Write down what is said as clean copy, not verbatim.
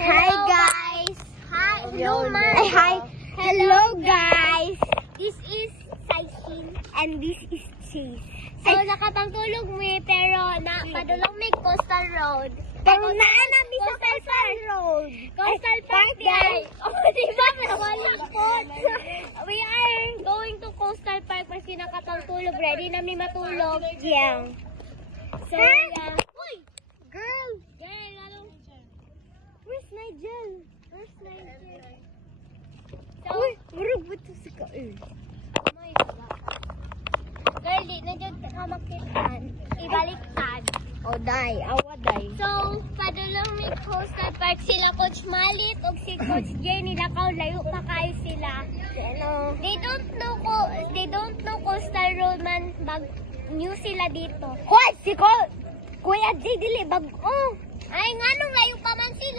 Hi guys! Hi, hello, Ay, hi! Hello guys! This is Saisin. And this is Cheese. So, nakatangtulog mi, pero padulong mi Coastal Road. Pero naanami sa Coastal Road. Coastal Park guys! Oh, diba? Malipot! We are going to Coastal Park maski nakatangtulog. Ready na mi matulog. Yeah. So, yeah. Uy! Girl! Yeah, lalo. Where's Nigel? First Nigel. So, Uy! Murag ba ito si Kael? may iba. Girl, di na dyan ka makitan. Ibaliktad. Oh, day. Awa, day. So, padulong mi Coastal Park sila Coach Malit o si Coach Jay nilakaw layo pa kayo sila. Ano? They don't know Coastal Road man new sila dito. Hoy! Si Kuya J, dili bag. Oh! Ay nga nung layo pa man sila.